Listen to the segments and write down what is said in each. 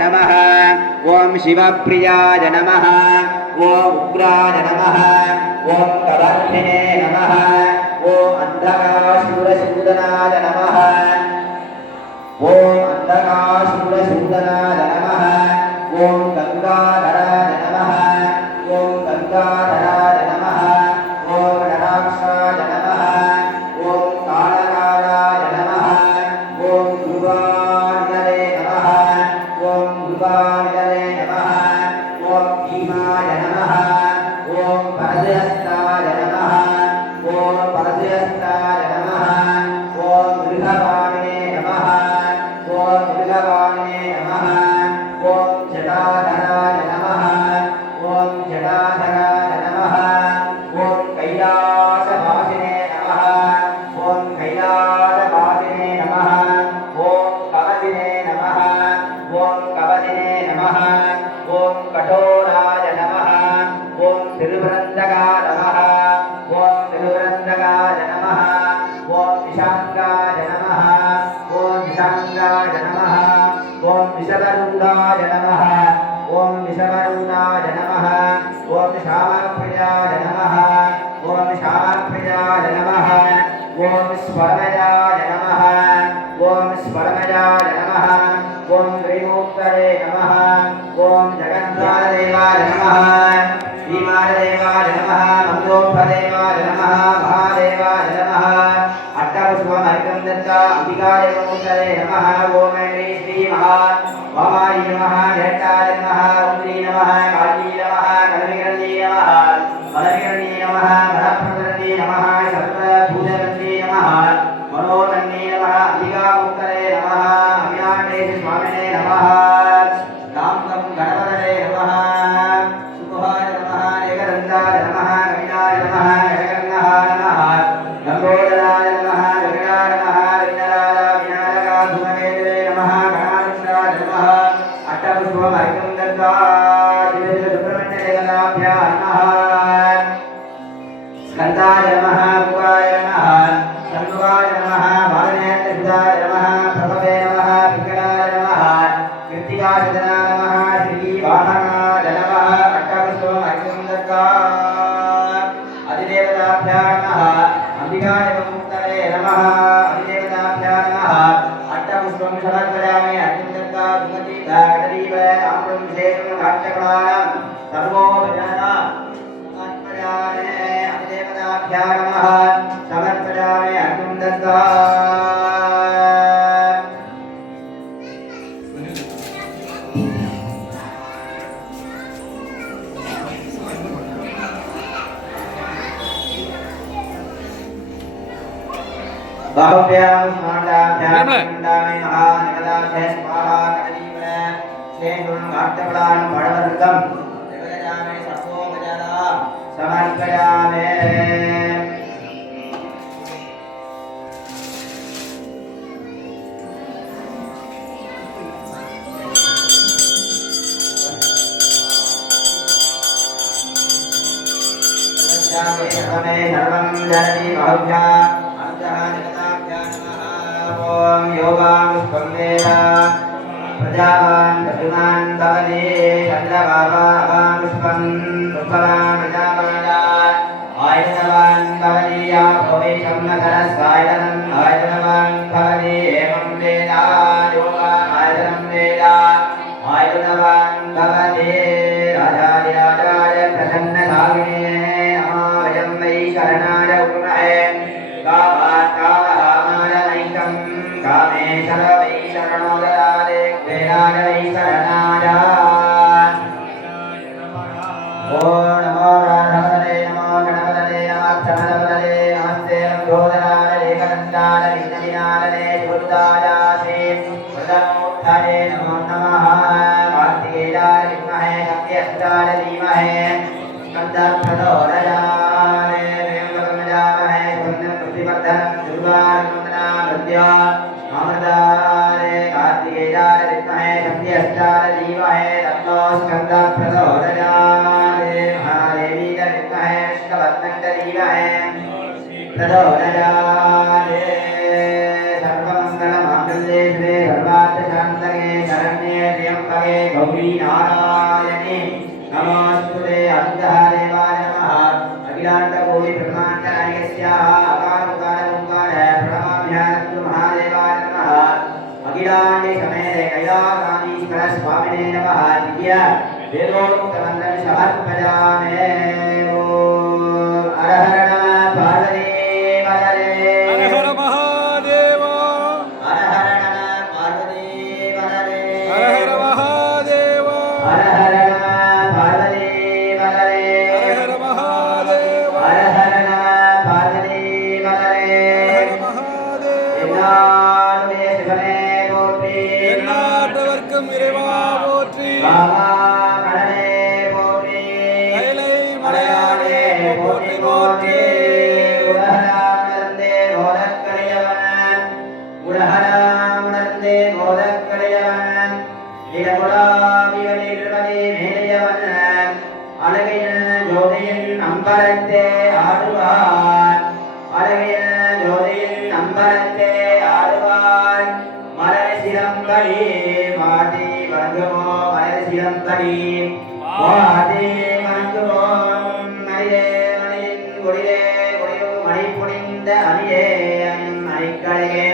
नमः। ओम शिवप्रियाय नमः। ओम उग्राय नमः। ओम कवर्धिने नमः। ओम अंधकासुरसूदनाय नमः। ओम अंधकासुरसूदनाय नमः। ओम गंगाधराय नमः। ओम गंगाधराय नमः। ओम नराक्षाय नमः। ओम कालकालाय नमः। ओम ध्रुवाय नमः। ओम ध्रुवाय नमः। ओम भीमाय नमः। ओम परदयस्ताय नमः। ओम परदयस्ताय नमः। ओम मृगवामिने नमः। ओम मृगवामिने नमः। ओम जटाधराय नमः। ओम जटाधराय नमः। ओम कैलासवासिने नमः। ओम कैलासवासिने नमः। ओम कवचिने नमः। ओम कवचिने नमः। ओम कठोराय नमः। ओम तिरुवरन्दकाय नमः। ओम तिरुवरन्दकाय नमः। ओम विशांगाय नमः। ओम विशांगाय नमः। ओम विषवरूढाय नमः। ओम विषवरूढाय नमः। ओम श्यामप्रियाय नमः। ओम श्यामप्रियाय नमः। ओम स्वर्णयाय नमः। ओम स्वर्णयाय नमः। ओम त्रिमूर्तये नमः। ओम जगन्नाथदेवाय नमः। श्रीमानदेवाय नमः। मंगोपदेवाय नमः। महादेवाय नमः। अट्टपुष्पमर्घं दत्ता अंबिकादेवमूर्तये नमः। ओम श्री महामायी नमः। जयताय नमः। ओंद्री नमः। काली नमः। कलविकरण्ये नमः। कलविकरण्ये नमः। भरप्रकरण्ये नमः। सर्वभूतकरण्ये नमः। मनोरण्ये नमः। अंबिकामूर्तये नमः। अभिनाशेश्वर स्वामिने नमः। रामगं गणपतये नमः। सुखहाय नमः। एकदन्ताय नमः। कविताय नमः। जगन्नाथाय नमः। लंबोदराय नमः। जगदाय नमः। विनाराय विनायकाधुमकेतवे नमः। गणाधीशाय नमः। अष्टपुष्पमर्घं दत्त्वा सुब्रह्मण्यदेवताभ्यां नमः। स्कन्दाय नमः। भुवाय नमः। षण्मुखाय नमः। बालनेत्रसुधाय नमः। प्रभवे नमः। पिङ्गलाय नमः। कृत्तिकाशदनाय नमः। श्रीवाहनाय नमः। अष्टपुष्पमर्घं दत्त्वा अधिदेवताभ्यां नमः। अंबिकादेवमूर्तये नमः। अधिदेवताभ्यां नमः। अष्टपुष्पं समर्पयामि। अर्घ्यं दत्त्वा सुमतीदागरीव आम्रं शेषं काष्ठकलानं सर्वोपचारः समर्पयामि। अधिदेवताभ्यां नमः। समर्पयामि। अर्घ्यं दत्त्वा बाहुभ्यां स्मार्ताभ्यां खण्डामि महानिकदाभ्यां स्वाहा कदलीवन शेषं काष्ठकलानं बडवर्गं निवेदयामि। सर्वोपचारः समर्पयामि। सर्वं जननी बाहुभ्यां ओम योगांस्त्वं वेद प्रजावान् दशुमान् भवति चन्द्रभावां पुष्पं पुष्पवान् प्रजावान् आयतनवान् भवति आभवेशं नकरस्वायतनम् आयतनवान् भवति एवं वेद योगान् आयतनं वेद आयतनवान् भवति राजाधिराजाय प्रसन्नभागिने नमो वयं वै शरणाय उर्महे कामेश्वर वै शरणो ददाते कुबेराय वै शरणाय। ओम नमो राधवदे नमो गणपतये नमः क्षमदपतये नमस्ते लंबोदराय एकदन्ताय विघ्नविनाशने सुहृदाय श्रीवरदमूर्तये नमो नमः। कार्तिकेयाय विद्महे शक्तिहस्ताय धीमहि स्कन्दप्रचोदयात्। त्र्यम्बकं प्रतिवर्धनं दुर्वारुकमनामृत्या अमृताय कार्तिकेयाय विद्महे शक्तिहस्ताय धीमहि तन्नो स्कन्दः प्रचोदयात्। महादेवी विद्महे विष्णुवर्धनं धीमहि प्रचोदयात् सर्वमङ्गलमाङ्गल्ये शिवे सर्वार्थसाधके शरण्ये त्र्यम्बके गौरी नारायणे नमोऽस्तुते अन्तः देवाय नमः अखिलाण्डकोटि ब्रह्माण्डनायकस्याः अकारोकार प्रणमाम्यस्तु महादेवाय नमः अखिलाण्डे समेते कैलासानीश्वर स्वामिने नमः दिव्य वेदोक्तमन्त्रं समर्पयामि हर हर नमः पार्वती पतये हर हर महादेव हर हर नमः पार्वती पतये हर हर महादेव हर हर नमः पार्वती पतये हर हर महादेव हर हर नमः पार्वती पतये हर महादेव எல்லாருடைய சிவனே போற்றி எல்லாத்தவர்க்கும் இறைவா போற்றி பாபா கடலே போற்றி கைலை மலையாளே போற்றி போற்றி உலகராமனந்தே கோலக்கடையவன் உலகராமனந்தே கோலக்கடையவன் இடகுலாபிகள் இருபதி மேலையவன் அழகையில் ஜோதியில் அம்பலத்தே ஆடுவான் அழகையில் ஜோதியில் அம்பலத்தே ஆடுவான் மலர் சிலம்படி மாட்டி வணங்குமோ மலர் சிலம்படி மாட்டி வணங்குவோம் மணியே மணியின் கொடியே கொடியும் மணி புனிந்த அணியே அணிக்கழையே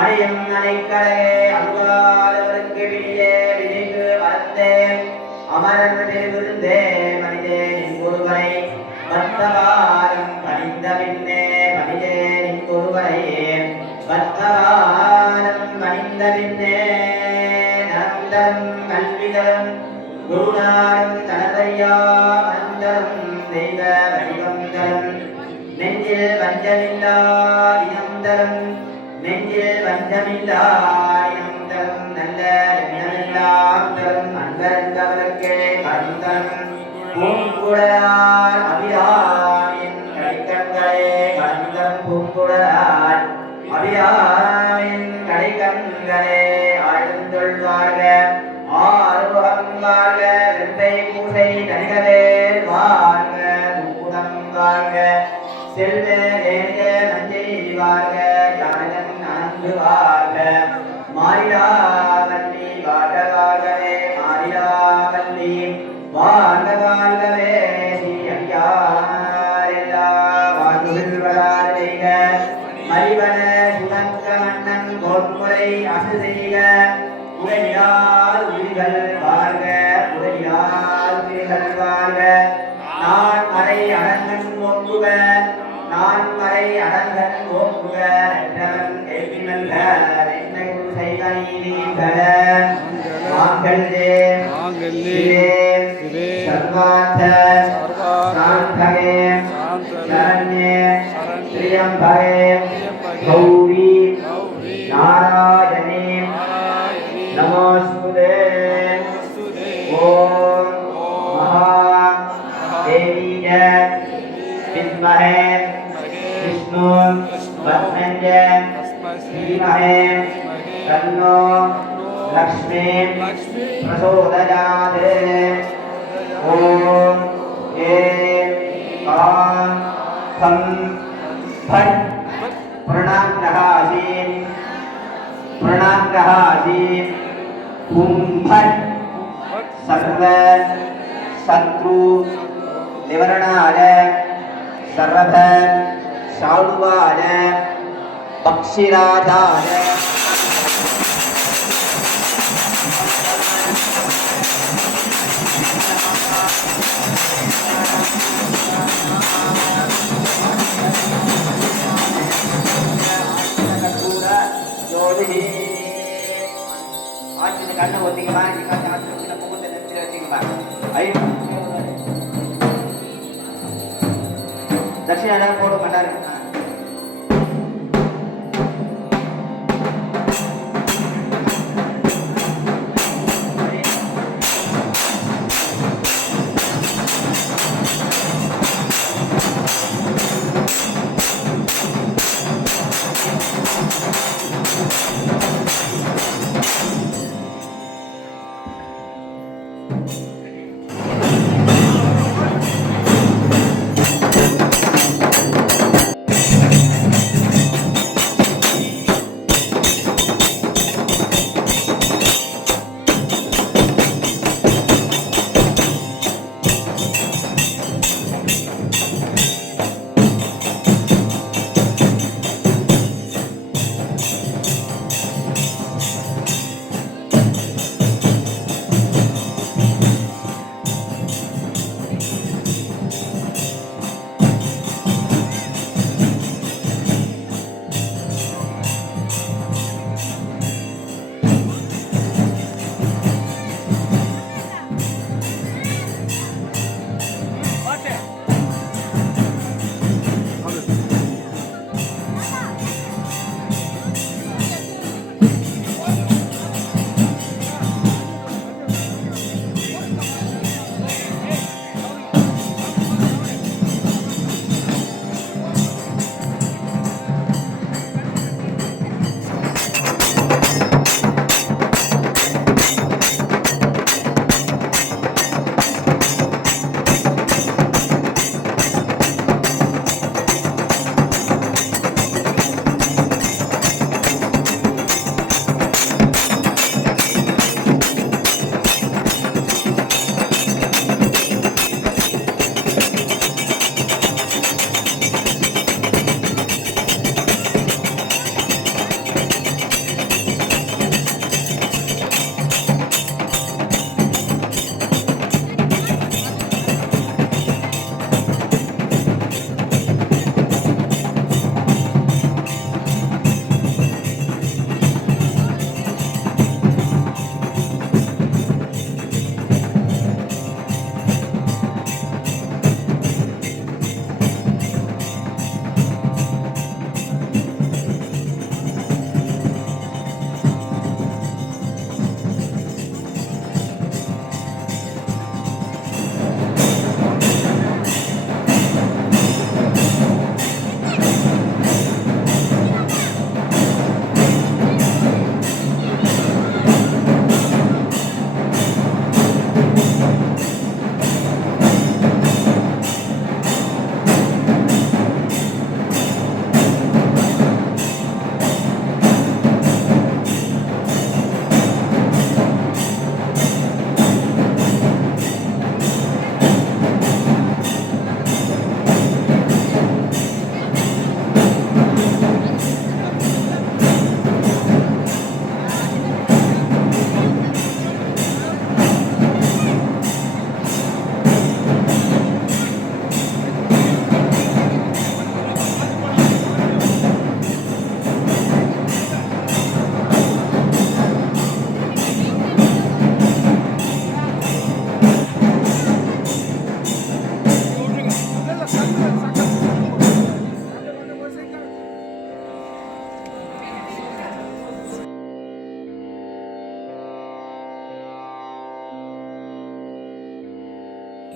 அணியும் அணிக்கழையே அருகாதவருக்கு விழியே விழிக்கு வளர்ந்தே அமரர்விடே விருந்தே மனிதே நின் ஒருவரை பத்தவாரம் பணிந்த பின்னே மனிதே நின் ஒருவரை பத்தவாரம் பணிந்த பின்னே நரந்தரம் கல்விதரம் குருநாரம் தனதரியா அனந்தரம் தெய்வ வடிவம் தரும் நெஞ்சில் வஞ்சமில்லா இனம் தரும் நெஞ்சில் வஞ்சமில்லா இனம் தரும் நல்ல எண்ணமெல்லாம் தரும் அன்பரந்தவருக்கே கரும் தரும் பூங்குழலார் அபிராமியின் கடைக்கண்களே கரும் தரும் பூங்குழலார் அபிராமியின் கடைக்கண்களே ஆழ்ந்தொள்வார்க ஆறுமுகம் வாழ்க வெப்பை பூசை தனிகவேல் வாழ்க முக்குடம் வாழ்க செல்வ ரேணிக நஞ்சை வாழ்க ஜானகன் அனந்து வாழ்க மாரிலாவல்லி வாழ்க வாழ்கவே மாரிலாவல்லி வாழ்க வாழ்கவே ஸ்ரீ அடியார் எல்லா வாழ்வுகள் வளார் செய்க மலிவன சுணக்க மன்னன் கோன்முறை அசு செய்க உரையிலால் உயிர்கள் வாழ்க உரையிலால் உயிர்கள் வாழ்க நான் மறை அடங்கன் ஓங்குக நான் மறை அடங்கன் ஓங்குக என்றவன் கேள்வி நல்ல என்னை செய்த நீதிகள மாங்கல்யே சிவே சர்வார்த்த சாந்தகே சரண்யே திரியம்பகே கௌரி நாராயணே नमोस्तुते ओम महादेवीय विद्महे विष्णु पद्मन्य धीमहि तन्नो लक्ष्मी प्रचोदयात् ओम काम फं फट प्रणाग्रहासी कुंभट सर्व शत्रु निवारणाय सर्व शालुवाय पक्षिराजाय கண்ணை ஒத்திக்கமா முகத்தை நெத்தில வச்சுக்கமா தட்சிணா போட மாட்டாரு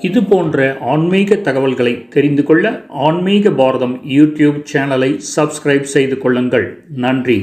இது போன்ற ஆன்மீக தகவல்களை தெரிந்து கொள்ள ஆன்மீக பாரதம் யூடியூப் சேனலை சப்ஸ்கிரைப் செய்து கொள்ளுங்கள். நன்றி.